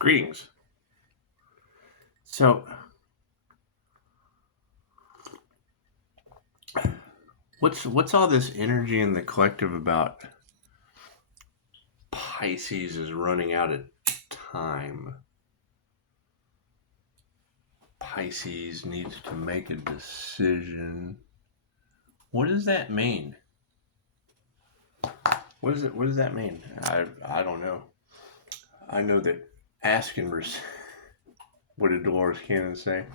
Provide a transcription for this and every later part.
Greetings. So, what's all this energy in the collective about Pisces is running out of time? Pisces needs to make a decision. What does that mean? What does that mean? I don't know. I know that ask and receive. What did Dolores Cannon say?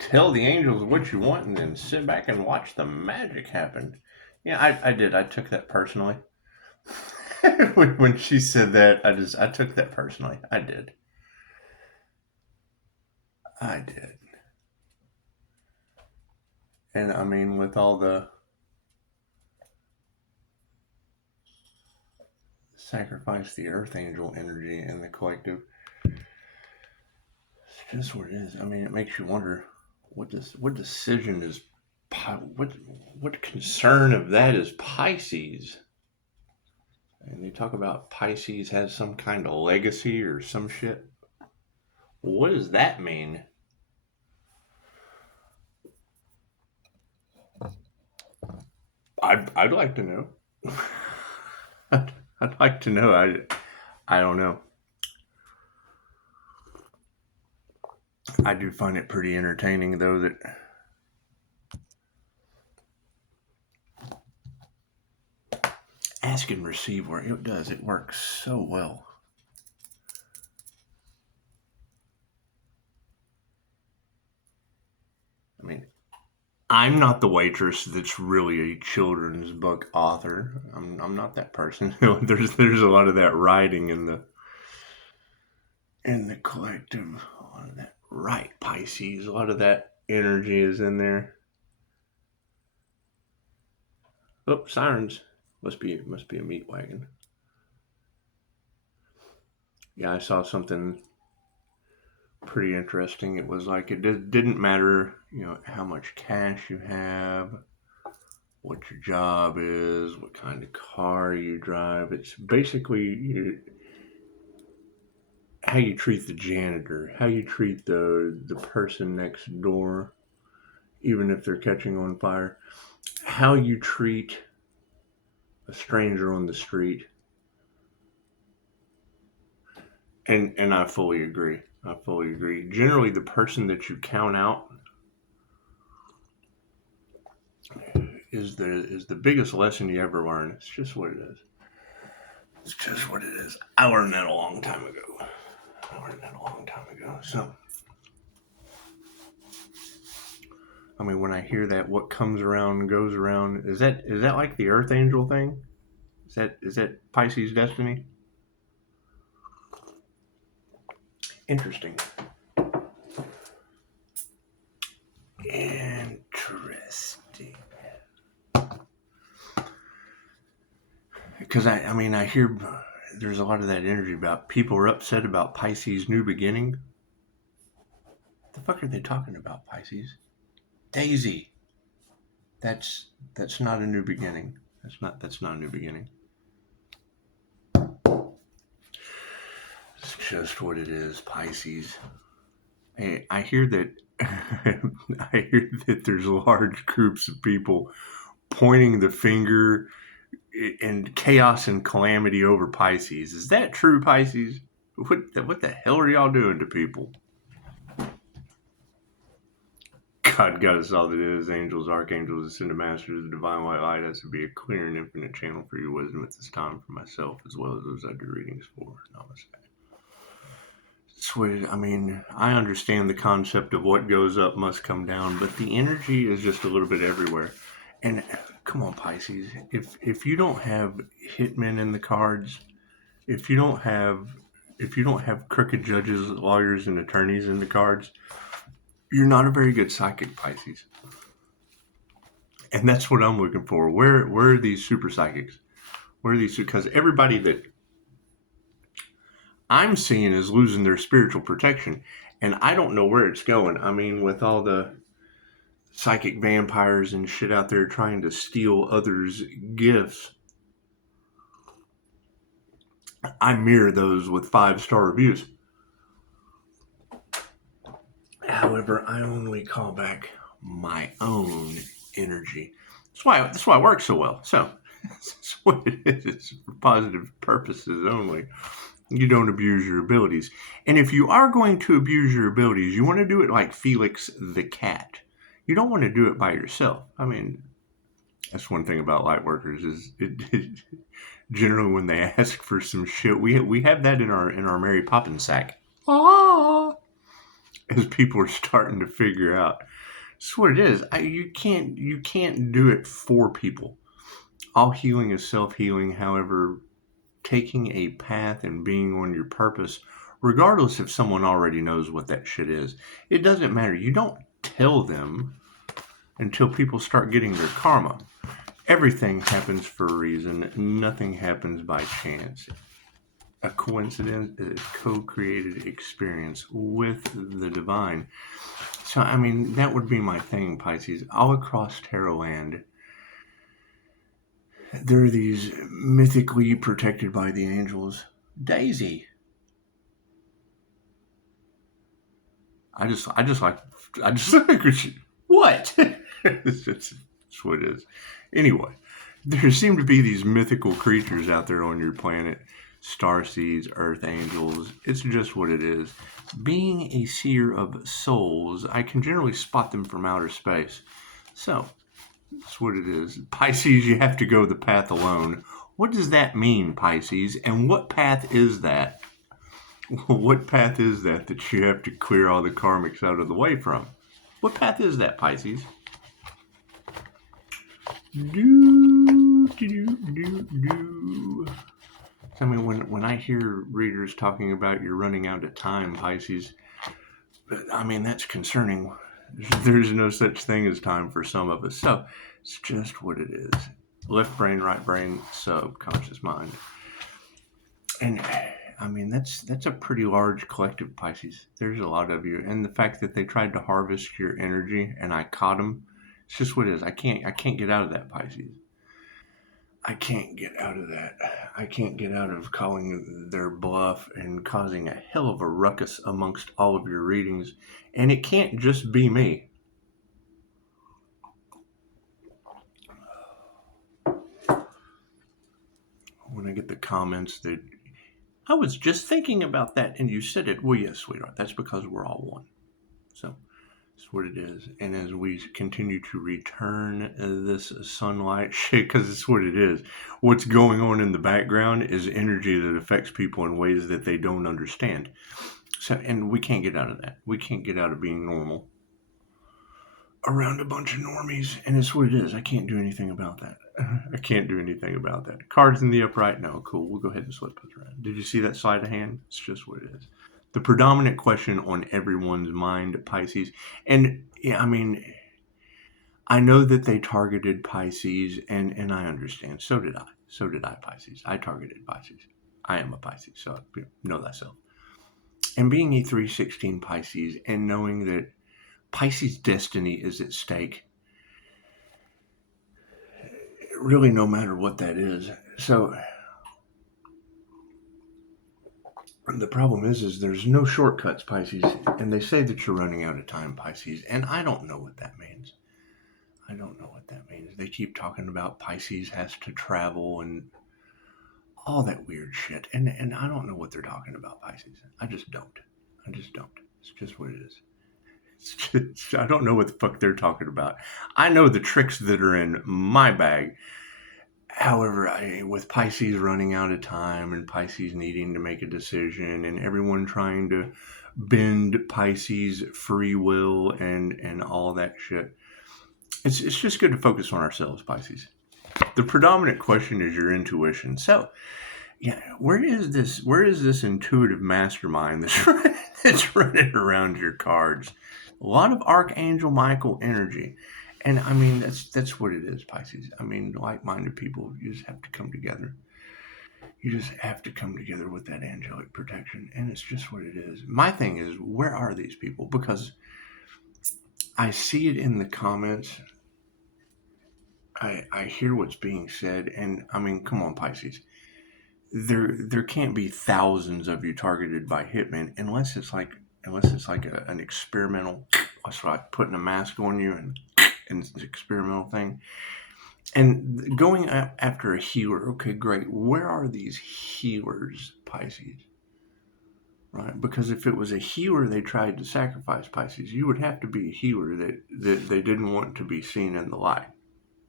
Tell the angels what you want and then sit back and watch the magic happen. Yeah, I did. I took that personally. When she said that, I took that personally. I did. And I mean, with all the sacrifice the earth angel energy in the collective, it's just what it is. I mean, it makes you wonder what decision is what concern of that is Pisces. And they talk about Pisces has some kind of legacy or some shit. What does that mean? I'd like to know. I'd like to know. I don't know. I do find it pretty entertaining, though, that ask and receive where it does. It works so well. I mean, I'm not the waitress that's really a children's book author. I'm not that person. There's a lot of that writing in the collective. A lot of that Pisces. A lot of that energy is in there. Oh, sirens. Must be a meat wagon. Yeah, I saw something pretty interesting. It was like it didn't matter, how much cash you have, what your job is, what kind of car you drive. It's basically how you treat the janitor, how you treat the person next door, even if they're catching on fire, how you treat a stranger on the street. And I fully agree. Generally, the person that you count out is the biggest lesson you ever learn. It's just what it is. I learned that a long time ago. So, I mean, when I hear that, what comes around goes around. Is that like the Earth Angel thing? Is that Pisces destiny? Interesting. Because I hear there's a lot of that energy about people are upset about Pisces' new beginning. What the fuck are they talking about, Pisces? Daisy. That's not a new beginning. That's not a new beginning. It's just what it is, Pisces. Hey, I hear that there's large groups of people pointing the finger and chaos and calamity over Pisces. Is that true, Pisces? What the hell are y'all doing to people? God got us all that is. Angels, archangels, ascended masters, the divine white light has to be a clear and infinite channel for your wisdom at this time for myself as well as those I do readings for. Namaste. I understand the concept of what goes up must come down, but the energy is just a little bit everywhere. And come on, Pisces, if you don't have hitmen in the cards, if you don't have crooked judges, lawyers, and attorneys in the cards, you're not a very good psychic, Pisces. And that's what I'm looking for. Where are these super psychics? Because everybody that I'm seeing is losing their spiritual protection, and I don't know where it's going. I mean, with all the psychic vampires and shit out there trying to steal others' gifts, I mirror those with 5-star reviews. However, I only call back my own energy. That's why it works so well. So that's what it is. It's for positive purposes only. You don't abuse your abilities. And if you are going to abuse your abilities, you want to do it like Felix the cat. You don't want to do it by yourself. I mean, that's one thing about light workers is generally when they ask for some shit, we have that in our Mary Poppins sack. Ah, as people are starting to figure out. That's what it is. You can't do it for people. All healing is self-healing. However, taking a path and being on your purpose, regardless if someone already knows what that shit is, it doesn't matter. You don't tell them until people start getting their karma. Everything happens for a reason. Nothing happens by chance. A coincidence is a co-created experience with the divine. So, I mean, that would be my thing, Pisces. All across Tarot land, there are these mythically protected by the angels. Daisy. I just like what? That's what it is. Anyway, there seem to be these mythical creatures out there on your planet. Starseeds, earth angels. It's just what it is. Being a seer of souls, I can generally spot them from outer space. So, that's what it is. Pisces, you have to go the path alone. What does that mean, Pisces? And what path is that? What path is that you have to clear all the karmics out of the way from? What path is that, Pisces? I mean, when I hear readers talking about you're running out of time, Pisces, I mean, that's concerning. There's no such thing as time for some of us. So it's just what it is. Left brain, right brain, subconscious mind. And I mean, that's a pretty large collective, Pisces. There's a lot of you. And the fact that they tried to harvest your energy and I caught them, it's just what it is. I can't get out of that, Pisces. I can't get out of that. I can't get out of calling their bluff and causing a hell of a ruckus amongst all of your readings. And it can't just be me. When I get the comments that, I was just thinking about that and you said it. Well, yes, sweetheart. That's because we're all one. So that's what it is. And as we continue to return this sunlight shit, because it's what it is. What's going on in the background is energy that affects people in ways that they don't understand. So, and we can't get out of that. We can't get out of being normal around a bunch of normies. And it's what it is. I can't do anything about that. I can't do anything about that. Cards in the upright? No, cool. We'll go ahead and slip those around. Did you see that sleight of hand? It's just what it is. The predominant question on everyone's mind, Pisces. And yeah, I mean, I know that they targeted Pisces, and I understand. So did I. So did I, Pisces. I targeted Pisces. I am a Pisces, so know thyself. And being a 316 Pisces and knowing that Pisces' destiny is at stake, really no matter what that is. So the problem is there's no shortcuts, Pisces, and they say that you're running out of time, Pisces, and I don't know what that means. I don't know what that means. They keep talking about Pisces has to travel and all that weird shit, and I don't know what they're talking about, Pisces. I just don't. It's just what it is. It's just, I don't know what the fuck they're talking about. I know the tricks that are in my bag. However, with Pisces running out of time and Pisces needing to make a decision and everyone trying to bend Pisces' free will and all that shit, it's just good to focus on ourselves, Pisces. The predominant question is your intuition. So, yeah, where is this intuitive mastermind that's running around your cards? A lot of Archangel Michael energy. And I mean, that's what it is, Pisces. I mean, like-minded people, you just have to come together. You just have to come together with that angelic protection. And it's just what it is. My thing is, where are these people? Because I see it in the comments. I hear what's being said. And I mean, come on, Pisces. There can't be thousands of you targeted by hitmen unless it's like an experimental it's like putting a mask on you and it's an experimental thing. And going after a healer, okay, great. Where are these healers, Pisces? Right? Because if it was a healer they tried to sacrifice, Pisces, you would have to be a healer that they didn't want to be seen in the light,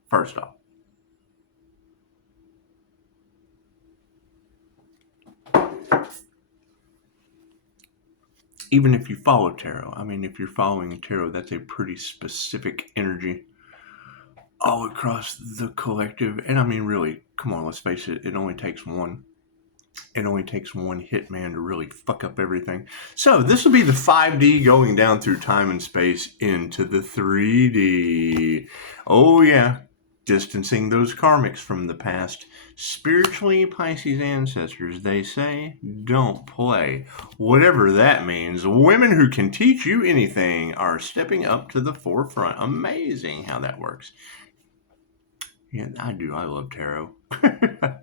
first off. Even if you follow tarot, I mean, if you're following tarot, that's a pretty specific energy all across the collective. And I mean, really, come on, let's face it, it only takes one. It only takes one hitman to really fuck up everything. So this will be the 5D going down through time and space into the 3D. Oh yeah, distancing those karmics from the past. Spiritually, Pisces ancestors, they say, don't play. Whatever that means, women who can teach you anything are stepping up to the forefront. Amazing how that works. Yeah, I do. I love tarot.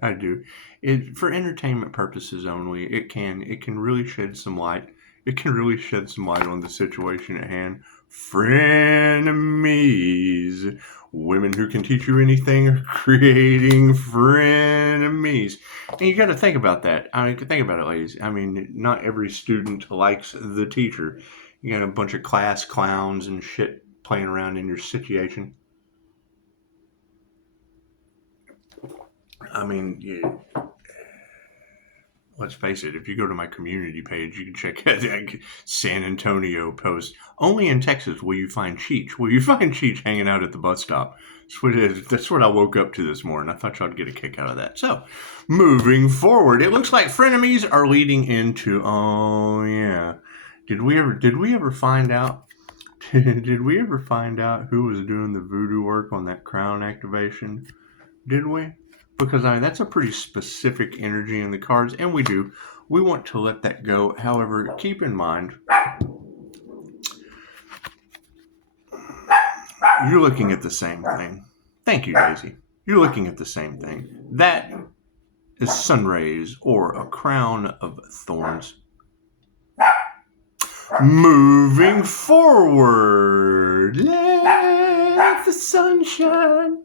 I do. It for entertainment purposes only. It can really shed some light. It can really shed some light on the situation at hand. Frenemies. Women who can teach you anything are creating frenemies. And you got to think about that. I mean, think about it, ladies. I mean, not every student likes the teacher. You got a bunch of class clowns and shit playing around in your situation. I mean, let's face it, if you go to my community page, you can check out the San Antonio post. Only in Texas will you find Cheech. Will you find Cheech hanging out at the bus stop? That's what I woke up to this morning. I thought y'all would get a kick out of that. So, moving forward, it looks like frenemies are leading into, oh yeah. Did we ever find out? Did we ever find out who was doing the voodoo work on that crown activation? Did we? Because I mean, that's a pretty specific energy in the cards, and we want to let that go. However, keep in mind, you're looking at the same thing. Thank you, Daisy. You're looking at the same thing. That is sun rays or a crown of thorns. Moving forward, let the sun shine.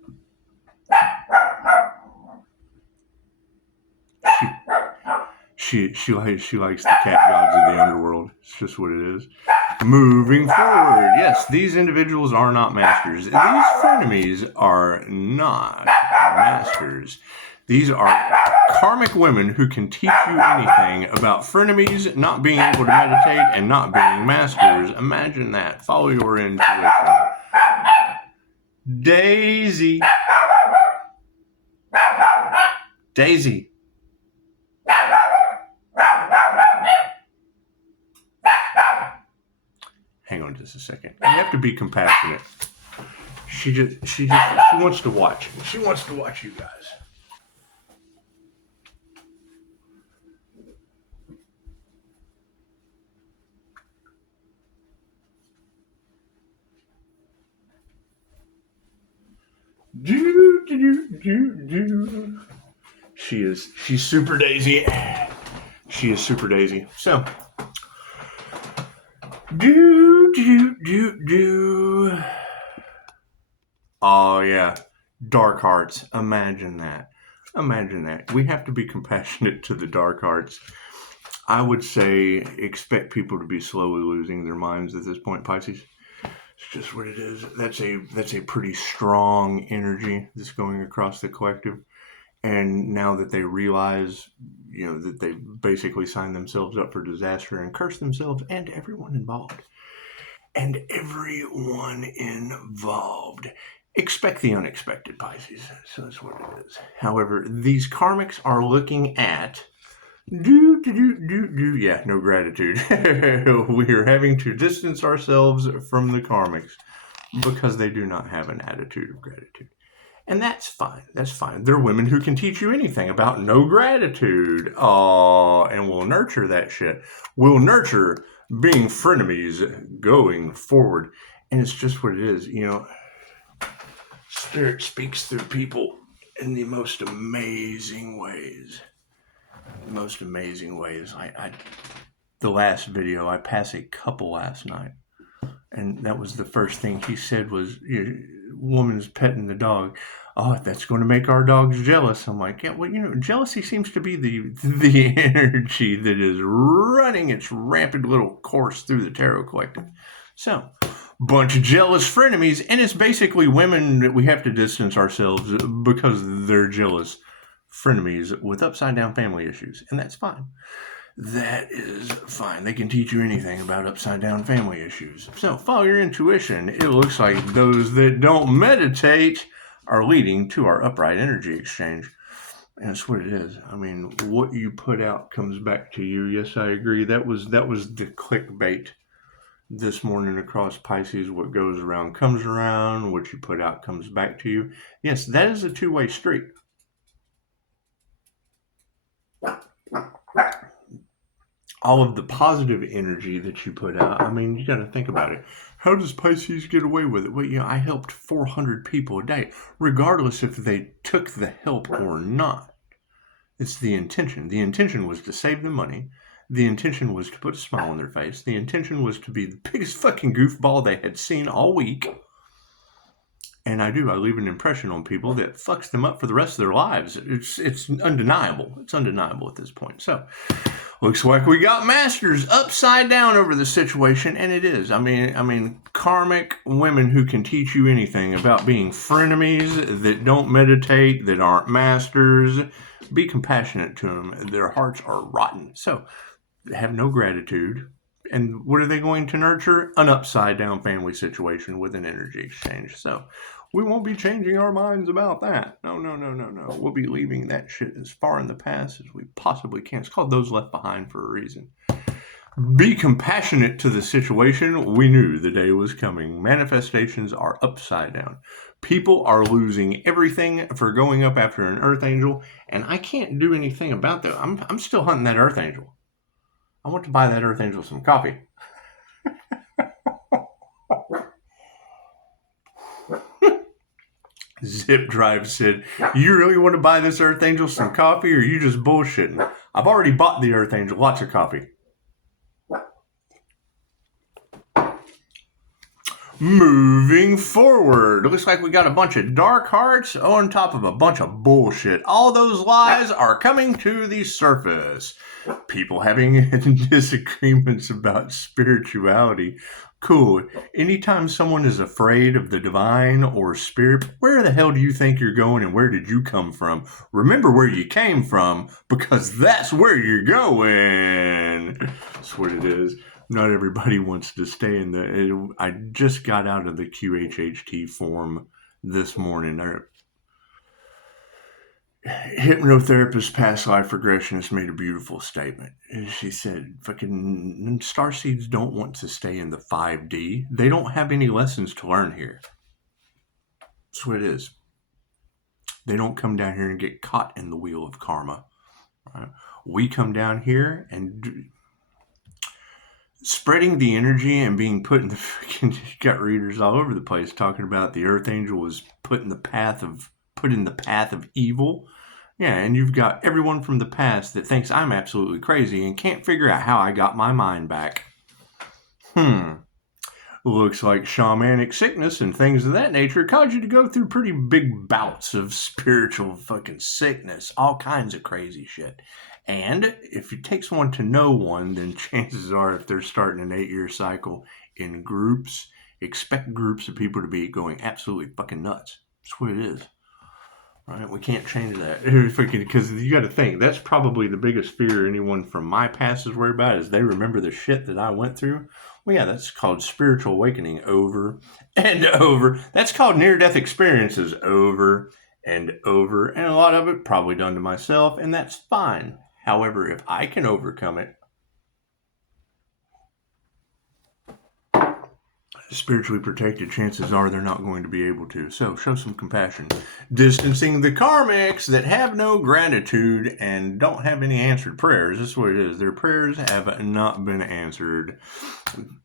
She likes the cat gods of the underworld. It's just what it is. Moving forward, yes, these individuals are not masters. These frenemies are not masters. These are karmic women who can teach you anything about frenemies not being able to meditate and not being masters. Imagine that. Follow your intuition. Daisy. Daisy. Hang on just a second. You have to be compassionate. She wants to watch. She wants to watch you guys. She's super Daisy. She is super Daisy. So oh yeah, dark hearts. Imagine that. We have to be compassionate to the dark hearts. I would say expect people to be slowly losing their minds at this point, Pisces. It's just what it is. That's a pretty strong energy that's going across the collective. And now that they realize, that they basically signed themselves up for disaster and cursed themselves and everyone involved. Expect the unexpected, Pisces. So that's what it is. However, these karmics are looking at yeah, no gratitude. We are having to distance ourselves from the karmics because they do not have an attitude of gratitude. And that's fine. That's fine. They're women who can teach you anything about no gratitude. And we'll nurture that shit. We'll nurture being frenemies going forward. And it's just what it is. Spirit speaks through people in the most amazing ways. The last video, I passed a couple last night And that was the first thing he said was, woman's petting the dog. Oh, that's going to make our dogs jealous. I'm like, yeah, well, jealousy seems to be the energy that is running its rapid little course through the Tarot Collective. So, bunch of jealous frenemies, and it's basically women that we have to distance ourselves because they're jealous frenemies with upside down family issues, and that's fine. That is fine. They can teach you anything about upside down family issues. So follow your intuition. It looks like those that don't meditate are leading to our upright energy exchange. And that's what it is. I mean, what you put out comes back to you. Yes, I agree. That was the clickbait this morning across Pisces. What goes around comes around. What you put out comes back to you. Yes, that is a two-way street. All of the positive energy that you put out, I mean, you got to think about it. How does Pisces get away with it? Well, I helped 400 people a day, regardless if they took the help or not. It's the intention. The intention was to save them money. The intention was to put a smile on their face. The intention was to be the biggest fucking goofball they had seen all week. And I leave an impression on people that fucks them up for the rest of their lives. It's undeniable. It's undeniable at this point. So, looks like we got masters upside down over the situation, and it is. I mean, karmic women who can teach you anything about being frenemies, that don't meditate, that aren't masters. Be compassionate to them. Their hearts are rotten. So, they have no gratitude. And what are they going to nurture? An upside down family situation with an energy exchange. So, we won't be changing our minds about that. No. We'll be leaving that shit as far in the past as we possibly can. It's called Those Left Behind for a reason. Be compassionate to the situation. We knew the day was coming. Manifestations are upside down. People are losing everything for going up after an Earth Angel, and I can't do anything about that. I'm still hunting that Earth Angel. I want to buy that Earth Angel some coffee. Zip Drive said, you really want to buy this Earth Angel some coffee, or are you just bullshitting? I've already bought the Earth Angel lots of coffee. Moving forward, looks like we got a bunch of dark hearts on top of a bunch of bullshit. All those lies are coming to the surface. People having disagreements about spirituality. Cool. Anytime someone is afraid of the divine or spirit, where the hell do you think you're going and where did you come from? Remember where you came from, because that's where you're going. That's what it is. Not everybody wants to stay in the... I just got out of the QHHT forum this morning. Hypnotherapist past life regressionist made a beautiful statement. She said, fucking starseeds don't want to stay in the 5D. They don't have any lessons to learn here. That's what it is. They don't come down here and get caught in the wheel of karma. Right? We come down here and spreading the energy and being put in the freaking... got readers all over the place talking about the Earth Angel was put in the path of evil. Yeah, and you've got everyone from the past that thinks I'm absolutely crazy and can't figure out how I got my mind back. Looks like shamanic sickness and things of that nature caused you to go through pretty big bouts of spiritual fucking sickness. All kinds of crazy shit. And if it takes one to know one, then chances are if they're starting an 8-year cycle in groups, expect groups of people to be going absolutely fucking nuts. That's what it is. Right? We can't change that. Because you got to think, that's probably the biggest fear anyone from my past is worried about, is they remember the shit that I went through. Well, yeah, that's called spiritual awakening over and over. That's called near-death experiences over and over. And a lot of it probably done to myself, and that's fine. However, if I can overcome it, spiritually protected, chances are they're not going to be able to. So show some compassion. Distancing the karmics that have no gratitude and don't have any answered prayers. That's what it is. Their prayers have not been answered.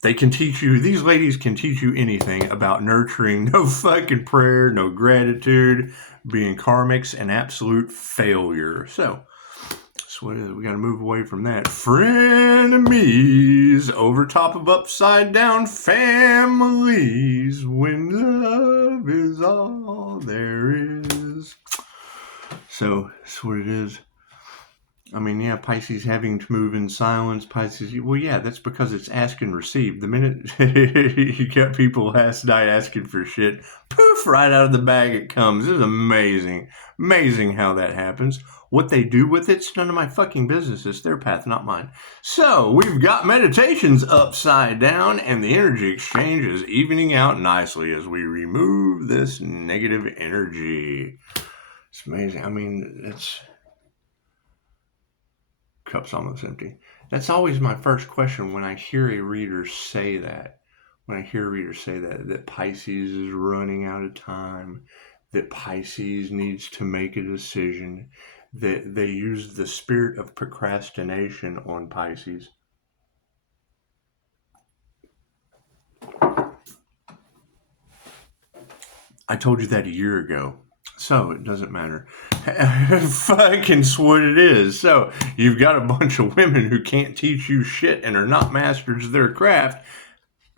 They can teach you, these ladies can teach you anything about nurturing no fucking prayer, no gratitude, being karmics, and absolute failure. So that's That's what it is. We got to move away from that. Frenemies over top of upside down families when love is all there is. So that's what it is. I mean, yeah, Pisces having to move in silence. Pisces, well, yeah, that's because it's ask and receive. The minute you got people last night asking for shit, poof, right out of the bag it comes. It's amazing. Amazing how that happens. What they do with it's none of my fucking business. It's their path, not mine. So we've got meditations upside down, and the energy exchange is evening out nicely as we remove this negative energy. It's amazing. I mean, it's... Cup's almost empty. That's always my first question when I hear a reader say that. When I hear a reader say that Pisces is running out of time, that Pisces needs to make a decision, that they use the spirit of procrastination on Pisces. I told you that a year ago. So it doesn't matter. Fucking what it is. So you've got a bunch of women who can't teach you shit and are not masters of their craft,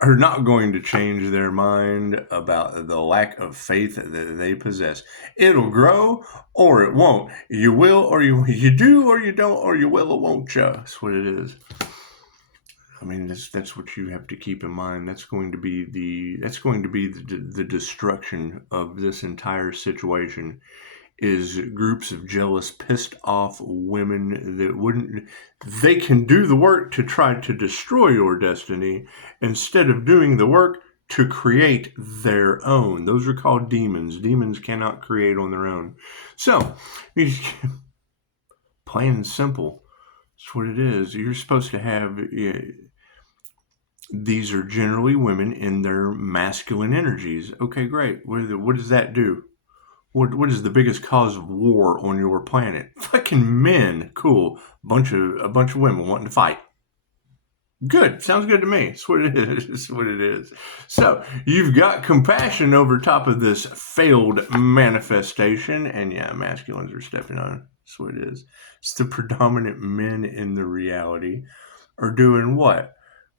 are not going to change their mind about the lack of faith that they possess. It'll grow or it won't. You will or you do or you don't, or you will or won't you. That's what it is. I mean, that's what you have to keep in mind. That's going to be the destruction of this entire situation. Is groups of jealous, pissed off women that they can do the work to try to destroy your destiny instead of doing the work to create their own. Those are called demons. Demons cannot create on their own. So, plain and simple. That's what it is. You're supposed to have... These are generally women in their masculine energies. Okay, great. What does that do? What is the biggest cause of war on your planet? Fucking men. Cool. A bunch of women wanting to fight. Good. Sounds good to me. That's what it is. That's what it is. So you've got compassion over top of this failed manifestation, and yeah, masculines are stepping on it. That's what it is. It's the predominant men in the reality are doing what?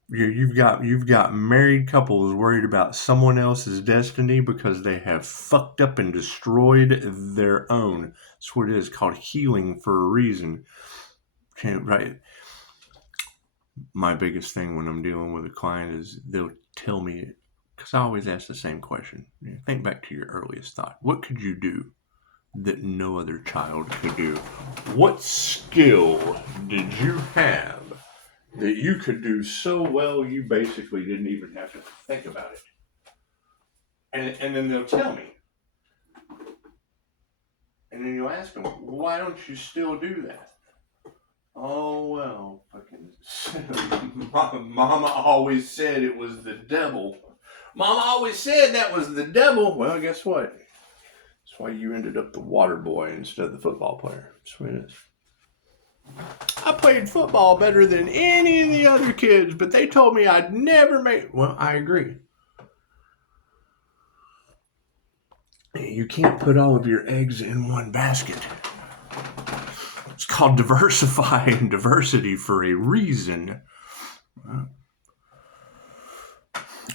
You've got married couples worried about someone else's destiny because they have fucked up and destroyed their own. That's what it is, called healing for a reason. Right? My biggest thing when I'm dealing with a client is they'll tell me, because I always ask the same question. Think back to your earliest thought. What could you do that no other child could do? What skill did you have that you could do so well you basically didn't even have to think about it? And then they'll tell me. And then you'll ask them, why don't you still do that? Oh, well, fucking... Mama always said it was the devil. Mama always said that was the devil. Well, guess what? That's why you ended up the water boy instead of the football player. That's what it is. I played football better than any of the other kids, but they told me I'd never make... Well, I agree. You can't put all of your eggs in one basket. It's called diversify and diversity for a reason.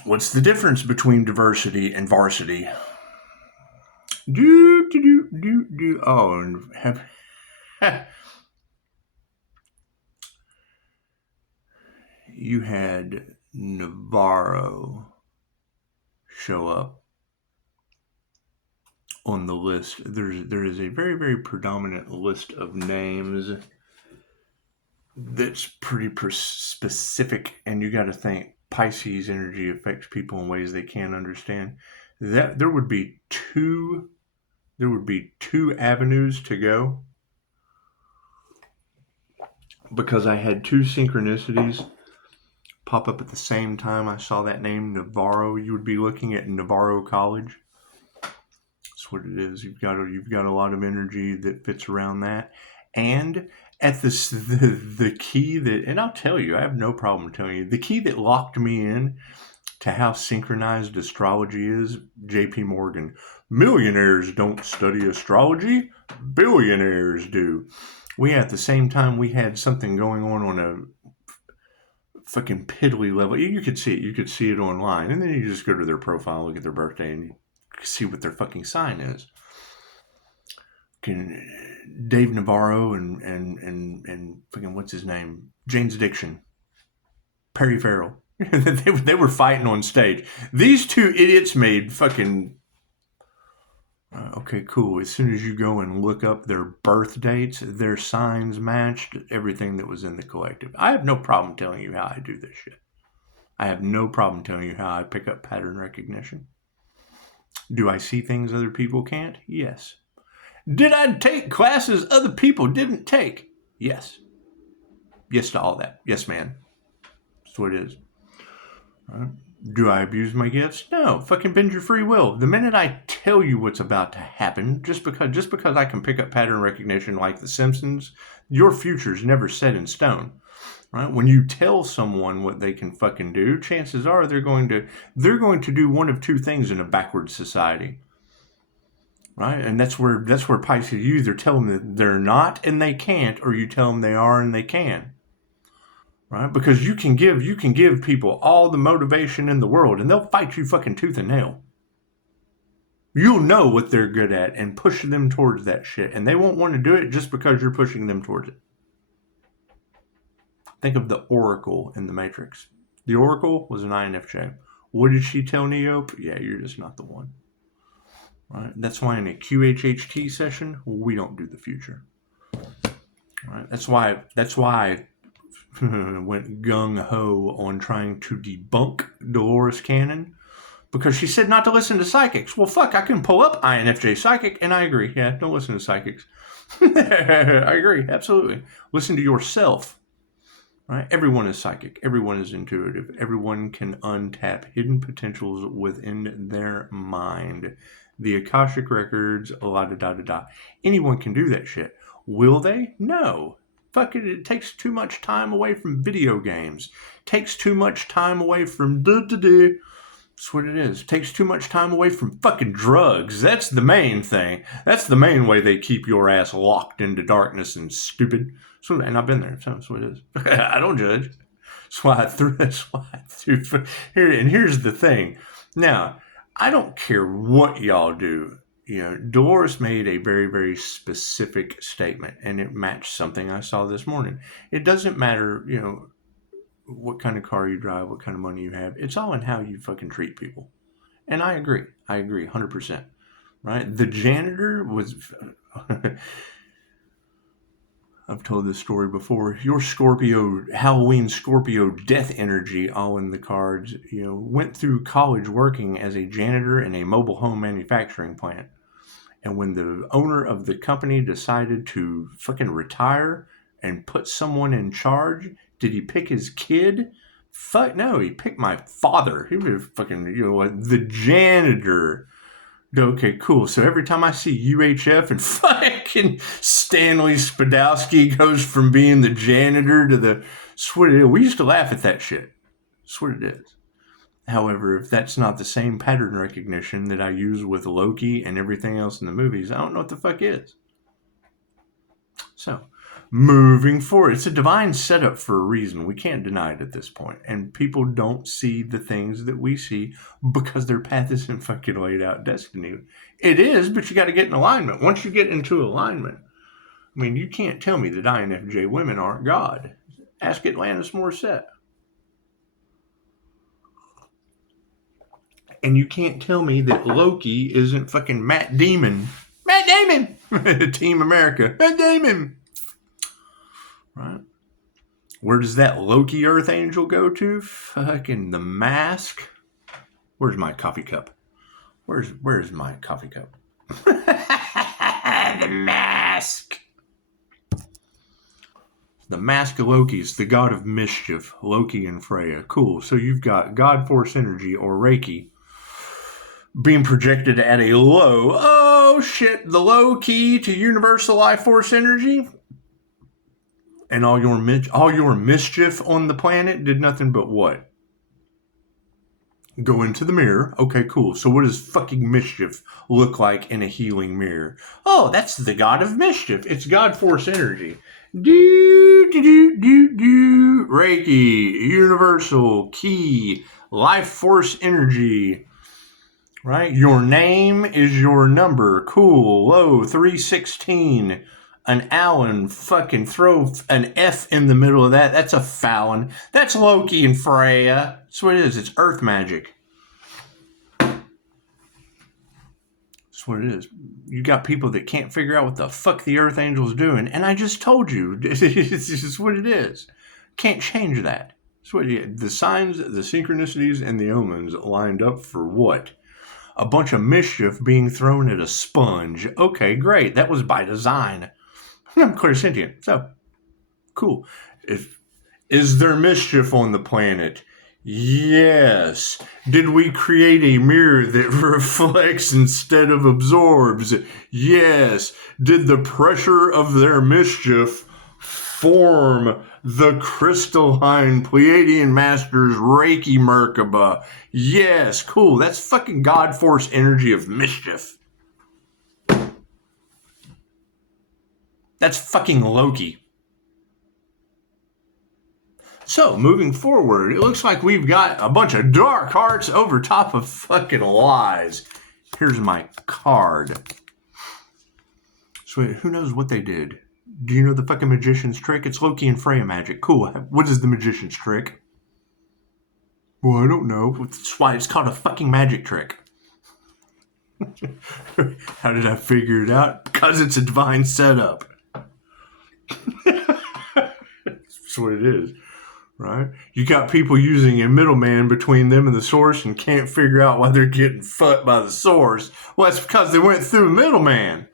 What's the difference between diversity and varsity? Oh, and have... You had Navarro show up on the list. There is a very, very predominant list of names that's pretty specific, and you got to think Pisces energy affects people in ways they can't understand. That there would be two avenues to go, because I had two synchronicities pop up at the same time. I saw that name, Navarro. You would be looking at Navarro College. That's what it is. You've got a lot of energy that fits around that. And at the key that, and I'll tell you, I have no problem telling you, the key that locked me in to how synchronized astrology is, J.P. Morgan. Millionaires don't study astrology. Billionaires do. at the same time, we had something going on a fucking piddly level. You could see it. You could see it online. And then you just go to their profile, look at their birthday, and you see what their fucking sign is. Dave Navarro and fucking, what's his name? Jane's Addiction. Perry Farrell. They were fighting on stage. These two idiots made fucking... okay, cool. As soon as you go and look up their birth dates, their signs matched everything that was in the collective. I have no problem telling you how I do this shit. I have no problem telling you how I pick up pattern recognition. Do I see things other people can't? Yes. Did I take classes other people didn't take? Yes. Yes to all that. Yes, man. That's what it is. Do I abuse my gifts? No. Fucking bend your free will. The minute I tell you what's about to happen, just because I can pick up pattern recognition like The Simpsons, your future's never set in stone. Right? When you tell someone what they can fucking do, chances are they're going to do one of two things in a backward society. Right? And that's where Pisces, you either tell them that they're not and they can't, or you tell them they are and they can. Right? Because you can give people all the motivation in the world and they'll fight you fucking tooth and nail. You'll know what they're good at and push them towards that shit. And they won't want to do it just because you're pushing them towards it. Think of the Oracle in the Matrix. The Oracle was an INFJ. What did she tell Neo? Yeah, you're just not the one. Right? That's why in a QHHT session, we don't do the future. Right? That's why I went gung-ho on trying to debunk Dolores Cannon, because she said not to listen to psychics. Well, fuck, I can pull up INFJ Psychic, and I agree. Yeah, don't listen to psychics. I agree, absolutely. Listen to yourself. Right? Everyone is psychic. Everyone is intuitive. Everyone can untap hidden potentials within their mind. The Akashic Records, la-da-da-da-da. Anyone can do that shit. Will they? No. Fuck it, it takes too much time away from video games. Takes too much time away from da-da-da. That's what it is. Takes too much time away from fucking drugs. That's the main thing. That's the main way they keep your ass locked into darkness and stupid. So, and I've been there. So that's what it is. I don't judge. That's why I threw here. And here's the thing. Now, I don't care what y'all do. You know, Dolores made a very, very specific statement, and it matched something I saw this morning. It doesn't matter, you know, what kind of car you drive, what kind of money you have. It's all in how you fucking treat people. And I agree. 100%. Right? The janitor was... I've told this story before. Your Scorpio, Halloween Scorpio death energy, all in the cards, you know, went through college working as a janitor in a mobile home manufacturing plant. And when the owner of the company decided to fucking retire and put someone in charge, did he pick his kid? Fuck no, he picked my father. He was fucking, you know what, the janitor. Okay, cool. So every time I see UHF and fucking Stanley Spadowski goes from being the janitor to the... That's what it is. We used to laugh at that shit. That's what it is. However, if that's not the same pattern recognition that I use with Loki and everything else in the movies, I don't know what the fuck is. So, moving forward, it's a divine setup for a reason. We can't deny it at this point. And people don't see the things that we see because their path isn't fucking laid out destiny. It is, but you got to get in alignment. Once you get into alignment, I mean, you can't tell me that INFJ women aren't God. Ask Atlantis Morissette. And you can't tell me that Loki isn't fucking Matt Damon. Matt Damon! Team America. Matt Damon! Right? Where does that Loki Earth Angel go to? Fucking the mask. Where's my coffee cup? Where's my coffee cup? The mask. The mask of Loki is the god of mischief, Loki and Freya. Cool. So you've got God Force Energy, or Reiki, being projected at a low. Oh shit, the low key to Universal Life Force Energy. And all your mischief on the planet did nothing but what? Go into the mirror. Okay, cool. So what does fucking mischief look like in a healing mirror? Oh, that's the god of mischief. It's God force energy. Do, do, do, do, do. Reiki, universal, key, life force energy. Right? Your name is your number. Cool. Lowe, 316. An Allen, fucking throw an F in the middle of that. That's a Fallon. That's Loki and Freya. That's what it is. It's earth magic. That's what it is. You got people that can't figure out what the fuck the earth angel's doing. And I just told you. It's just what it is. Can't change that. That's what it is. The signs, the synchronicities, and the omens lined up for what? A bunch of mischief being thrown at a sponge. Okay, great. That was by design. I'm clairsentient, so cool. Is there mischief on the planet? Yes. Did we create a mirror that reflects instead of absorbs? Yes. Did the pressure of their mischief form the crystalline Pleiadian Masters Reiki Merkaba? Yes. Cool. That's fucking God force energy of mischief. That's fucking Loki. So, moving forward, it looks like we've got a bunch of dark hearts over top of fucking lies. Here's my card. So, who knows what they did? Do you know the fucking magician's trick? It's Loki and Freya magic. Cool. What is the magician's trick? Well, I don't know. That's why it's called a fucking magic trick. How did I figure it out? Because it's a divine setup. That's what it is, right? You got people using a middleman between them and the source and can't figure out why they're getting fucked by the source. Well, that's because they went through a middleman.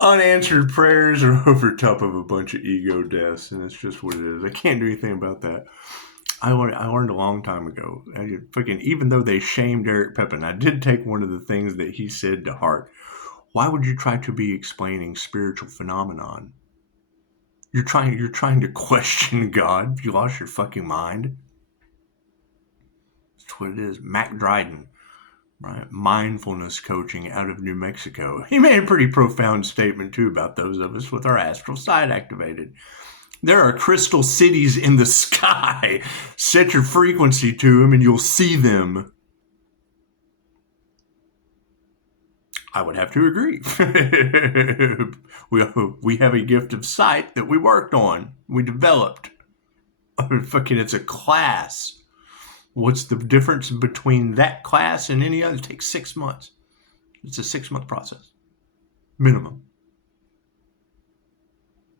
Unanswered prayers are over top of a bunch of ego deaths, and it's just what it is. I can't do anything about that. I learned a long time ago. Even though they shamed Eric Pepin, I did take one of the things that he said to heart. Why would you try to be explaining spiritual phenomenon? You're trying to question God. Have you lost your fucking mind? That's what it is. Mac Dryden, right? Mindfulness coaching out of New Mexico. He made a pretty profound statement too about those of us with our astral side activated. There are crystal cities in the sky. Set your frequency to them and you'll see them. I would have to agree. we have a gift of sight that we worked on. We developed. Fucking, it's a class. What's the difference between that class and any other? It takes 6 months. It's a 6-month process. Minimum.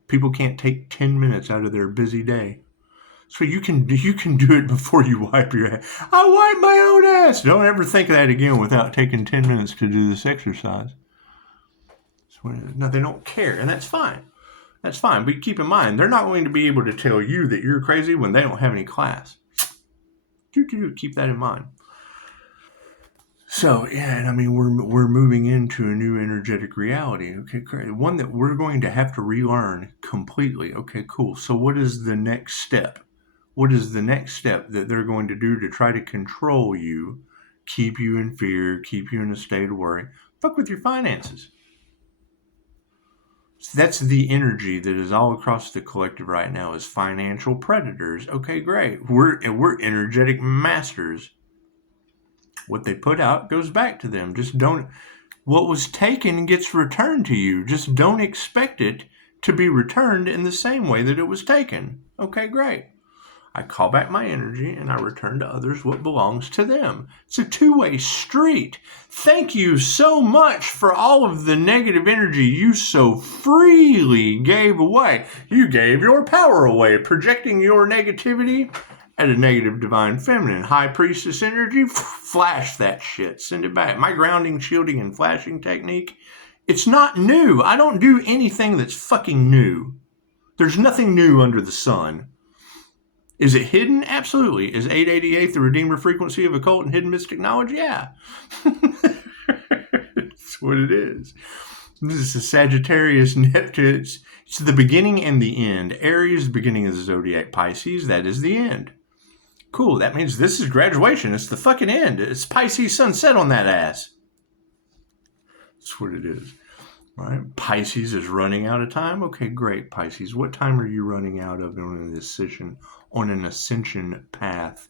People can't take 10 minutes out of their busy day. So you can do it before you wipe your ass. I wipe my own ass. Don't ever think of that again without taking 10 minutes to do this exercise. No, they don't care, and that's fine. That's fine, but keep in mind, they're not going to be able to tell you that you're crazy when they don't have any class. Keep that in mind. So, yeah, and I mean, we're moving into a new energetic reality. Okay, great. One that we're going to have to relearn completely. Okay, cool. So what is the next step? What is the next step that they're going to do to try to control you, keep you in fear, keep you in a state of worry? Fuck with your finances. So that's the energy that is all across the collective right now is financial predators. Okay, great. We're energetic masters. What they put out goes back to them. What was taken gets returned to you. Just don't expect it to be returned in the same way that it was taken. Okay, great. I call back my energy and I return to others what belongs to them. It's a two-way street. Thank you so much for all of the negative energy you so freely gave away. You gave your power away, projecting your negativity at a negative divine feminine. High priestess energy, flash that shit. Send it back. My grounding, shielding, and flashing technique, it's not new. I don't do anything that's fucking new. There's nothing new under the sun. Is it hidden? Absolutely. Is 888 the Redeemer frequency of occult and hidden mystic knowledge? Yeah. That's what it is. This is a Sagittarius, Neptune. It's the beginning and the end. Aries, the beginning of the zodiac. Pisces, that is the end. Cool, that means this is graduation. It's the fucking end. It's Pisces sunset on that ass. That's what it is. Right? Pisces is running out of time. Okay, great, Pisces. What time are you running out of on an ascension path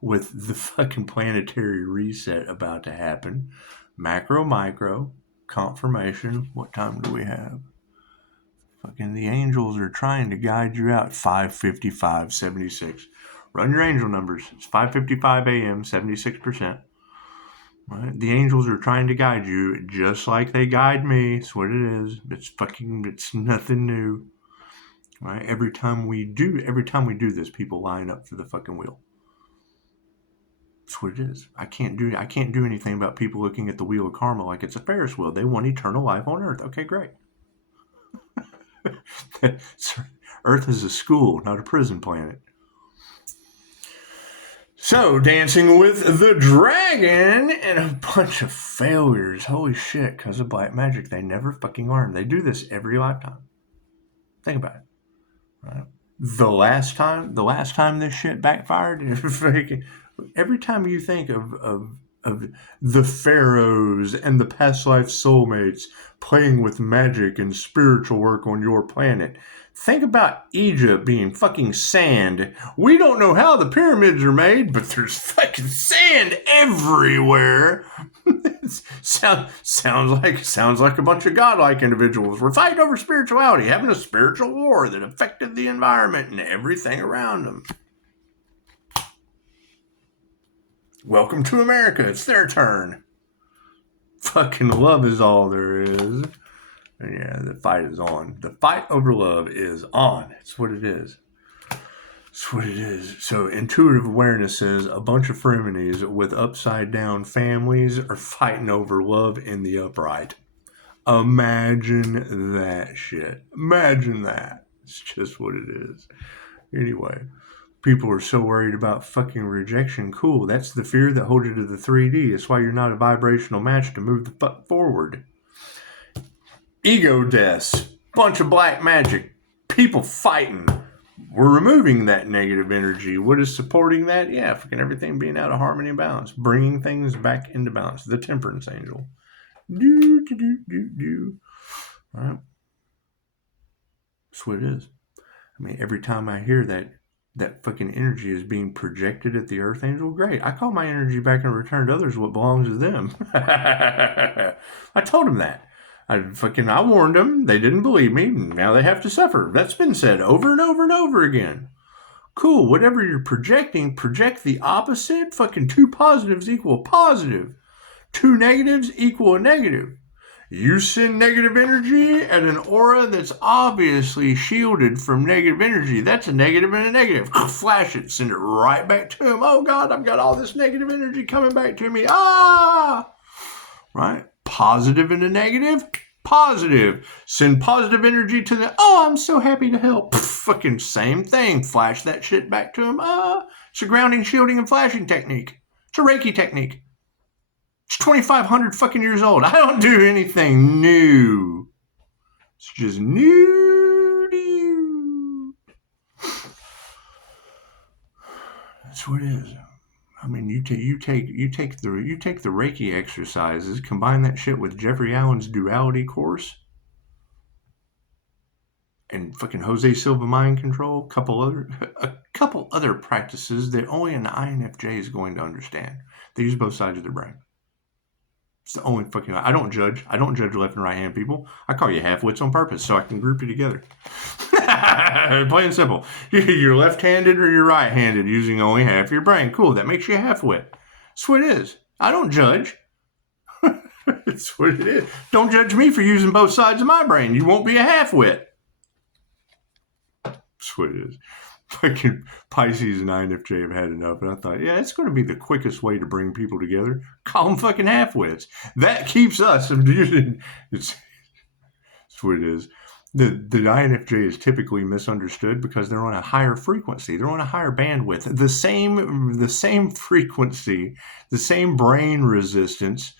with the fucking planetary reset about to happen? Macro, micro, confirmation. What time do we have? Fucking the angels are trying to guide you out. 5:55, 76. Run your angel numbers. It's 5:55 a.m., 76%. Right? The angels are trying to guide you just like they guide me. That's what it is. It's nothing new. Right? Every time we do this, people line up for the fucking wheel. That's what it is. I can't do anything about people looking at the wheel of karma like it's a Ferris wheel. They want eternal life on Earth. Okay, great. Earth is a school, not a prison planet. So, Dancing with the Dragon and a bunch of failures. Holy shit, because of black magic. They never fucking learn. They do this every lifetime. Think about it. Right? The last time this shit backfired, every time you think of the pharaohs and the past life soulmates playing with magic and spiritual work on your planet, think about Egypt being fucking sand. We don't know how the pyramids are made, but there's fucking sand everywhere. sounds like a bunch of godlike individuals were fighting over spirituality, having a spiritual war that affected the environment and everything around them. Welcome to America. It's their turn. Fucking love is all there is. And yeah, the fight is on. The fight over love is on. That's what it is. That's what it is. So intuitive awareness says a bunch of frenemies with upside down families are fighting over love in the upright. Imagine that shit. Imagine that. It's just what it is. Anyway. People are so worried about fucking rejection. Cool. That's the fear that holds you to the 3D. That's why you're not a vibrational match to move the fuck forward. Ego deaths. Bunch of black magic. People fighting. We're removing that negative energy. What is supporting that? Yeah, fucking everything being out of harmony and balance. Bringing things back into balance. The temperance angel. Do. All right. That's what it is. I mean, every time I hear that fucking energy is being projected at the Earth Angel, great. I call my energy back and return to others what belongs to them. I told them that. I warned them. They didn't believe me. Now they have to suffer. That's been said over and over and over again. Cool. Whatever you're projecting, project the opposite. Fucking 2 positives equal a positive. 2 negatives equal a negative. You send negative energy at an aura that's obviously shielded from negative energy. That's a negative and a negative. Flash it. Send it right back to him. Oh, God, I've got all this negative energy coming back to me. Ah! Right? Positive and a negative. Positive. Send positive energy to the... Oh, I'm so happy to help. Fucking same thing. Flash that shit back to him. Ah! It's a grounding, shielding, and flashing technique. It's a Reiki technique. It's 2,500 fucking years old. I don't do anything new. It's just new to you. That's what it is. I mean, you take the Reiki exercises, combine that shit with Jeffrey Allen's duality course, and fucking Jose Silva mind control, a couple other practices that only an INFJ is going to understand. They use both sides of their brain. It's the only fucking... I don't judge left and right hand people. I call you half-wits on purpose so I can group you together. Plain and simple. You're left-handed or you're right-handed using only half your brain. Cool, that makes you a half-wit. That's what it is. I don't judge. That's what it is. Don't judge me for using both sides of my brain. You won't be a half-wit. That's what it is. Fucking Pisces and INFJ have had enough, and I thought, yeah, it's going to be the quickest way to bring people together. Call them fucking half-wits. That keeps us from doing... That's what it is. The INFJ is typically misunderstood because they're on a higher frequency. They're on a higher bandwidth. The same frequency, the same brain resistance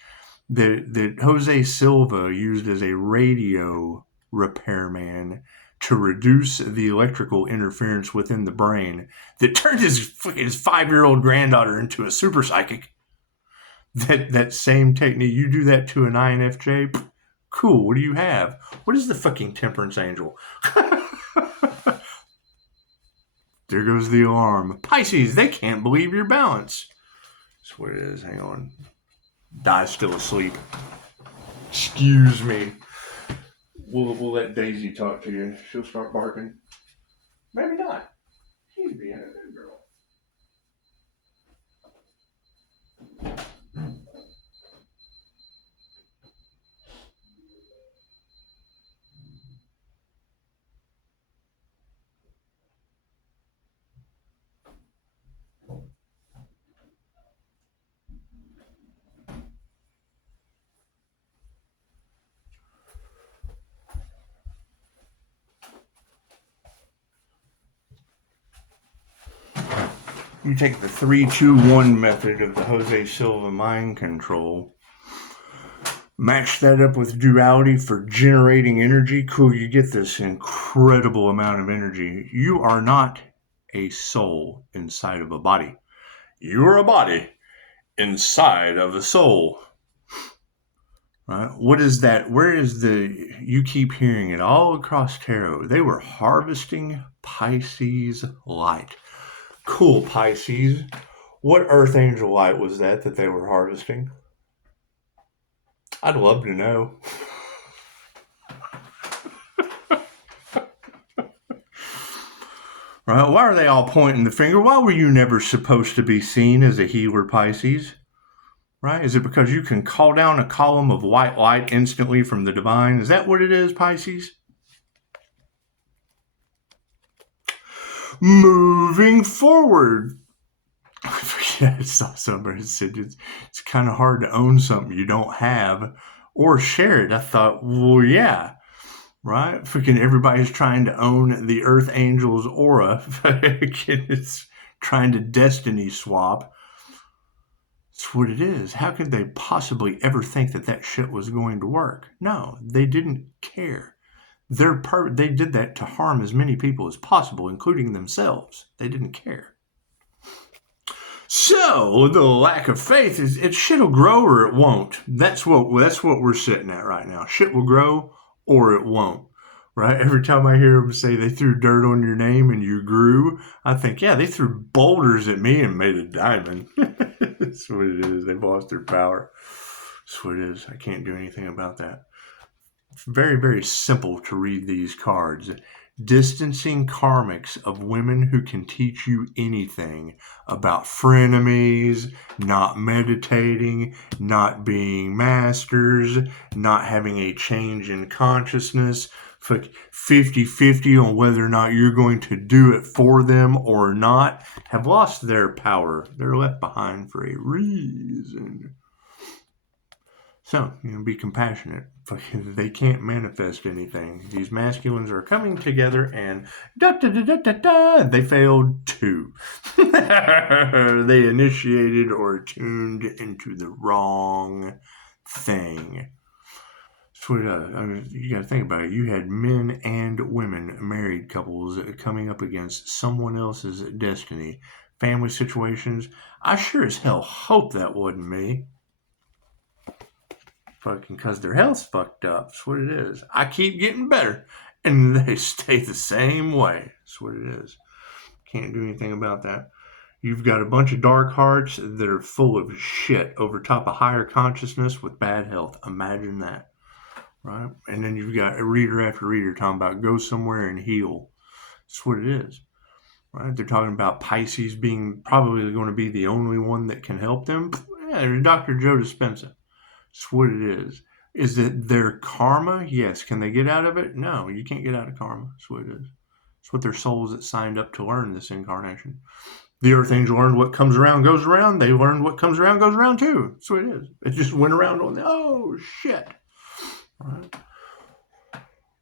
that Jose Silva used as a radio repairman to reduce the electrical interference within the brain that turned his 5-year-old granddaughter into a super psychic. That same technique, you do that to an INFJ, cool, what do you have? What is the fucking temperance angel? There goes the alarm. Pisces, they can't believe your balance. That's what it is. Hang on. Die's still asleep. Excuse me. We'll let Daisy talk to you. She'll start barking. Maybe not. She's being a good girl. You take the 3-2-1 method of the Jose Silva mind control, match that up with duality for generating energy. Cool, you get this incredible amount of energy. You are not a soul inside of a body. You are a body inside of a soul. Right? What is that? Where is the... You keep hearing it all across tarot. They were harvesting Pisces light. Cool, Pisces. What earth angel light was that they were harvesting? I'd love to know. Right? Why are they all pointing the finger? Why were you never supposed to be seen as a healer, Pisces? Right? Is it because you can call down a column of white light instantly from the divine? Is that what it is, Pisces? Moving forward. Yeah, I saw somebody said it's kind of hard to own something you don't have or share it. I thought, well, yeah, right? Freaking everybody's trying to own the Earth Angel's aura. It's trying to destiny swap. That's what it is. How could they possibly ever think that shit was going to work? No, they didn't care. They did that to harm as many people as possible, including themselves. They didn't care. So the lack of faith is shit'll grow or it won't. That's what we're sitting at right now. Shit will grow or it won't. Right? Every time I hear them say they threw dirt on your name and you grew, I think, yeah, they threw boulders at me and made a diamond. That's what it is. They've lost their power. That's what it is. I can't do anything about that. It's very, very simple to read these cards. Distancing karmics of women who can teach you anything about frenemies, not meditating, not being masters, not having a change in consciousness, 50-50 on whether or not you're going to do it for them or not, have lost their power. They're left behind for a reason. So, be compassionate. They can't manifest anything. These masculines are coming together and they failed too. They initiated or tuned into the wrong thing. So, you got to think about it. You had men and women, married couples, coming up against someone else's destiny. Family situations. I sure as hell hope that wasn't me. Fucking because their health's fucked up. That's what it is. I keep getting better, and they stay the same way. That's what it is. Can't do anything about that. You've got a bunch of dark hearts that are full of shit over top of higher consciousness with bad health. Imagine that. Right? And then you've got a reader after reader talking about go somewhere and heal. That's what it is. Right? They're talking about Pisces being probably going to be the only one that can help them. Yeah, Dr. Joe Dispenza. That's what it is. Is it their karma? Yes. Can they get out of it? No, you can't get out of karma. That's what it is. It's what their souls that signed up to learn this incarnation. The Earth Angel learned what comes around goes around. They learned what comes around goes around too. That's what it is. It just went around on the, oh, shit. All right.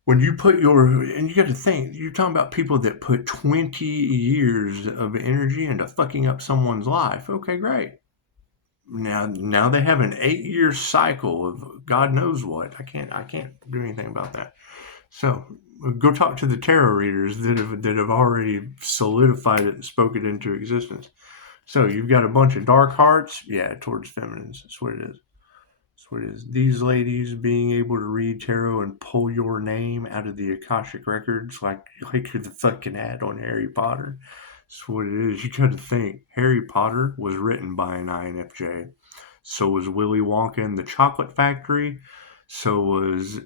When you put and you got to think, you're talking about people that put 20 years of energy into fucking up someone's life. Okay, great. Now they have an 8-year cycle of God knows what. I can't do anything about that. So go talk to the tarot readers that have already solidified it and spoke it into existence. So you've got a bunch of dark hearts, yeah, towards feminines. That's what it is. That's what it is. These ladies being able to read tarot and pull your name out of the Akashic records like you're the fucking ad on Harry Potter. That's what it is. You got to think. Harry Potter was written by an INFJ. So was Willy Wonka and the Chocolate Factory. So was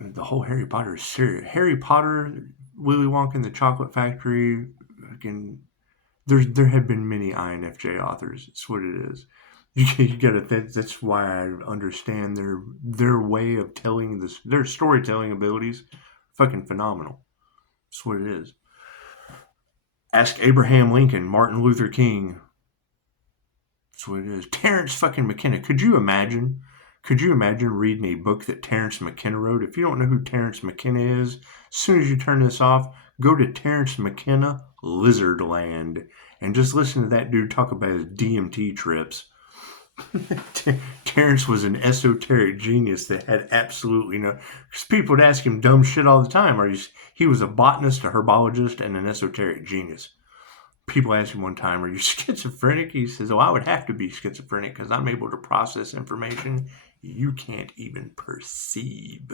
the whole Harry Potter series. Harry Potter, Willy Wonka and the Chocolate Factory. Again, there have been many INFJ authors. That's what it is. You gotta. That's why I understand their way of telling this. Their storytelling abilities, fucking phenomenal. That's what it is. Ask Abraham Lincoln, Martin Luther King. That's what it is. Terrence fucking McKenna. Could you imagine reading a book that Terrence McKenna wrote? If you don't know who Terrence McKenna is, as soon as you turn this off, go to Terrence McKenna Lizardland and just listen to that dude talk about his DMT trips. Terrence was an esoteric genius that had absolutely no... Because people would ask him dumb shit all the time. He was a botanist, a herbologist, and an esoteric genius. People asked him one time, are you schizophrenic? He says, I would have to be schizophrenic because I'm able to process information you can't even perceive.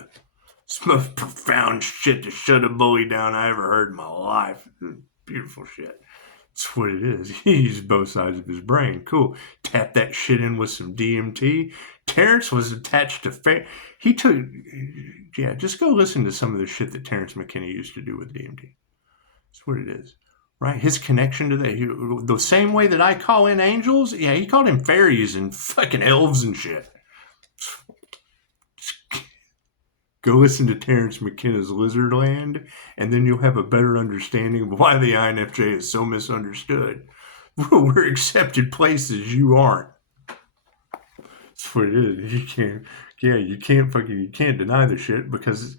It's the most profound shit to shut a bully down I ever heard in my life. Beautiful shit. That's what it is. He used both sides of his brain. Cool. Tap that shit in with some DMT. Terrence was attached to... He took... Yeah, just go listen to some of the shit that Terrence McKenna used to do with DMT. That's what it is. Right? His connection to the same way that I call in angels, yeah, he called in fairies and fucking elves and shit. Go listen to Terrence McKenna's Lizardland, and then you'll have a better understanding of why the INFJ is so misunderstood. We're accepted places you aren't. That's what it is. You can't deny the shit, because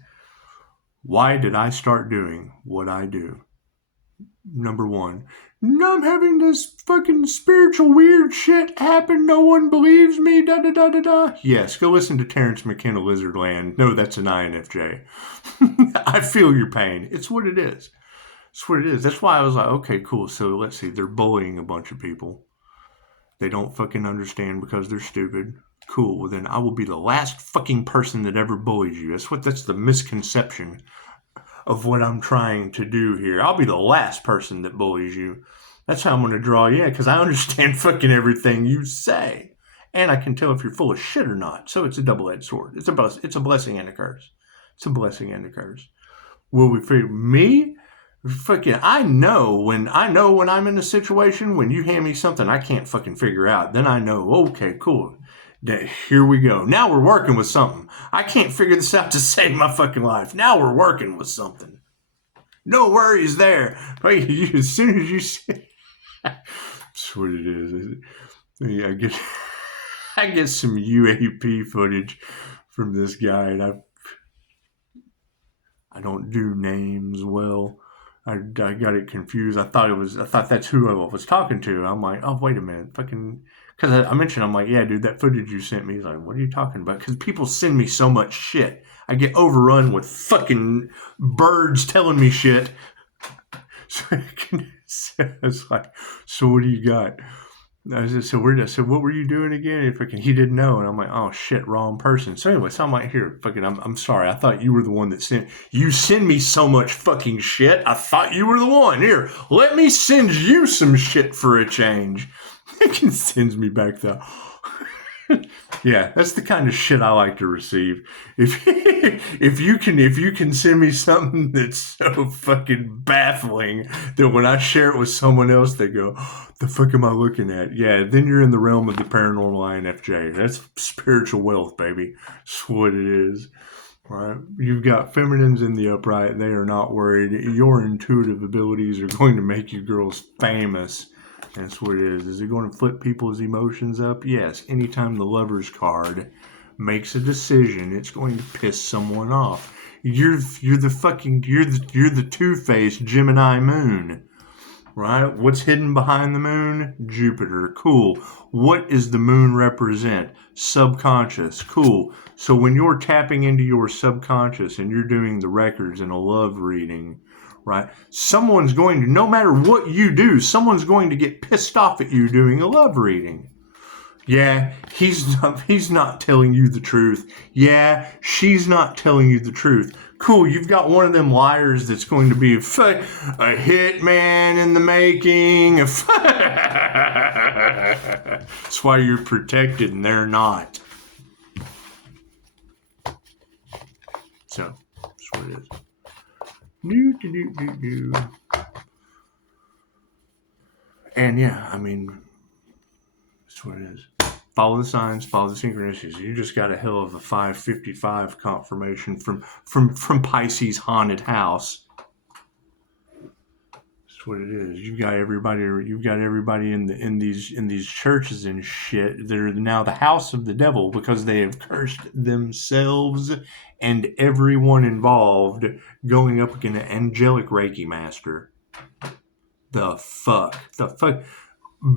why did I start doing what I do? Number one, I'm having this fucking spiritual weird shit happen. No one believes me. Da da da da da. Yes, go listen to Terrence McKenna Lizardland. No, that's an INFJ. I feel your pain. It's what it is. It's what it is. That's why I was like, okay, cool. So let's see. They're bullying a bunch of people. They don't fucking understand because they're stupid. Cool. Well, then I will be the last fucking person that ever bullies you. That's the misconception of what I'm trying to do here. I'll be the last person that bullies you. That's how I'm going to draw you in, because I understand fucking everything you say. And I can tell if you're full of shit or not. So it's a double-edged sword. It's a blessing and a curse. It's a blessing and a curse. Will we figure me? Fucking, I know when I'm in a situation, when you hand me something I can't fucking figure out, then I know, okay, cool. Here we go. Now we're working with something. I can't figure this out to save my fucking life. Now we're working with something. No worries there. As soon as you say... That's what it is. I get some UAP footage from this guy, and I don't do names well. I got it confused. I thought that's who I was talking to. I'm like, oh, wait a minute. Fucking... Because I mentioned, I'm like, yeah, dude, that footage you sent me. He's like, what are you talking about? Because people send me so much shit. I get overrun with fucking birds telling me shit. So it's like, so what do you got? I said, what were you doing again? He didn't know. And I'm like, oh, shit, wrong person. So anyway, I'm like, here, I'm sorry. I thought you were the one that you send me so much fucking shit. I thought you were the one. Here, let me send you some shit for a change. It sends me back though. Yeah, that's the kind of shit I like to receive. If you can send me something that's so fucking baffling that when I share it with someone else, they go, the fuck am I looking at? Yeah, then you're in the realm of the paranormal INFJ. That's spiritual wealth, baby. That's what it is. Right? You've got feminines in the upright. They are not worried. Your intuitive abilities are going to make you girls famous. That's what it is. Is it going to flip people's emotions up? Yes. Anytime the Lover's card makes a decision, it's going to piss someone off. You're the Two-Faced Gemini moon. right? What's hidden behind the moon? Jupiter. Cool. What does the moon represent? Subconscious. Cool. So when you're tapping into your subconscious and you're doing the records in a love reading, right? Someone's going to, no matter what you do, someone's going to get pissed off at you doing a love reading. Yeah, he's not telling you the truth. Yeah, she's not telling you the truth. Cool, you've got one of them liars that's going to be a hitman in the making. That's why you're protected and they're not. So, that's what it is. And yeah, I mean, that's what it is. Follow the signs, follow the synchronicities. You just got a hell of a 555 confirmation from Pisces haunted house. That's what it is. You've got everybody in these churches and shit. They're now the house of the devil because they have cursed themselves and everyone involved, going up against an angelic Reiki master. The fuck.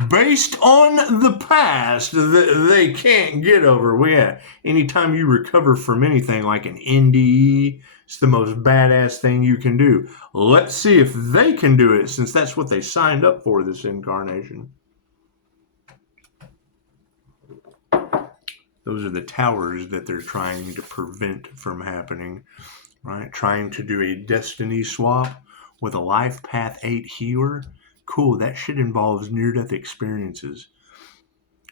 Based on the past that they can't get over. Well, yeah, anytime you recover from anything like an NDE, it's the most badass thing you can do. Let's see if they can do it, since that's what they signed up for this incarnation. Those are the towers that they're trying to prevent from happening, right? Trying to do a destiny swap with a life path 8 healer. Cool, that shit involves near-death experiences,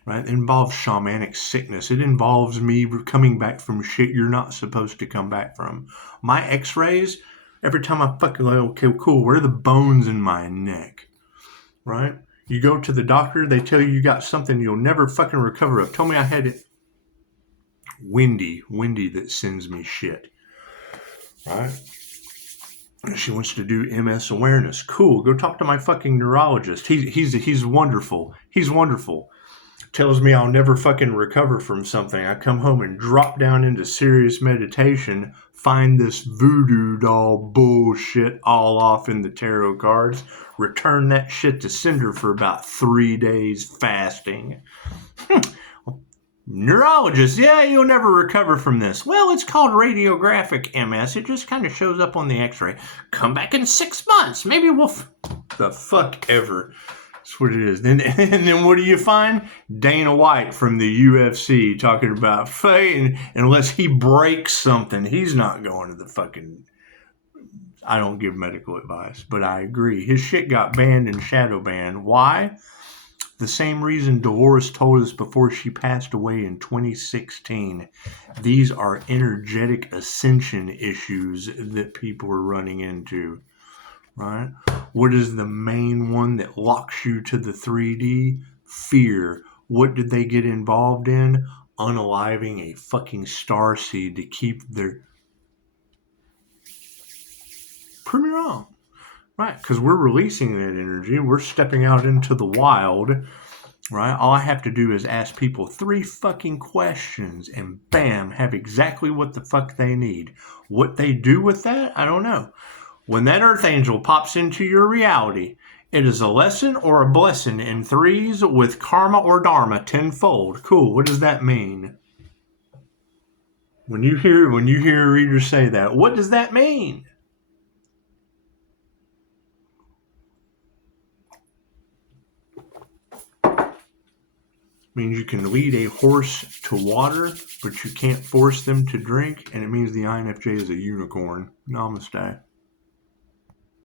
right? It involves shamanic sickness. It involves me coming back from shit you're not supposed to come back from. My x-rays, every time I fucking like, okay, cool, where are the bones in my neck, right? You go to the doctor, they tell you got something you'll never fucking recover of. Told me I had it. Windy that sends me shit, right? She wants to do MS awareness. Cool. Go talk to my fucking neurologist. He's wonderful. He's wonderful. Tells me I'll never fucking recover from something. I come home and drop down into serious meditation, find this voodoo doll bullshit all off in the tarot cards, return that shit to sender for about 3 days fasting. Neurologist, yeah, you'll never recover from this. Well, it's called radiographic MS. It just kind of shows up on the x-ray. Come back in 6 months. Maybe we'll... The fuck ever. That's what it is. And then what do you find? Dana White from the UFC talking about fighting. Unless he breaks something, he's not going to the fucking... I don't give medical advice, but I agree. His shit got banned and shadow banned. Why? The same reason Dolores told us before she passed away in 2016. These are energetic ascension issues that people are running into, right? What is the main one that locks you to the 3D? Fear. What did they get involved in? Unaliving a fucking starseed to keep their... Prove me wrong. Right, because we're releasing that energy. We're stepping out into the wild, right? All I have to do is ask people 3 fucking questions and bam, have exactly what the fuck they need. What they do with that, I don't know. When that Earth Angel pops into your reality, it is a lesson or a blessing in 3s with karma or dharma tenfold. Cool, what does that mean? When you hear a reader say that, what does that mean? Means you can lead a horse to water, but you can't force them to drink, and it means the INFJ is a unicorn. Namaste.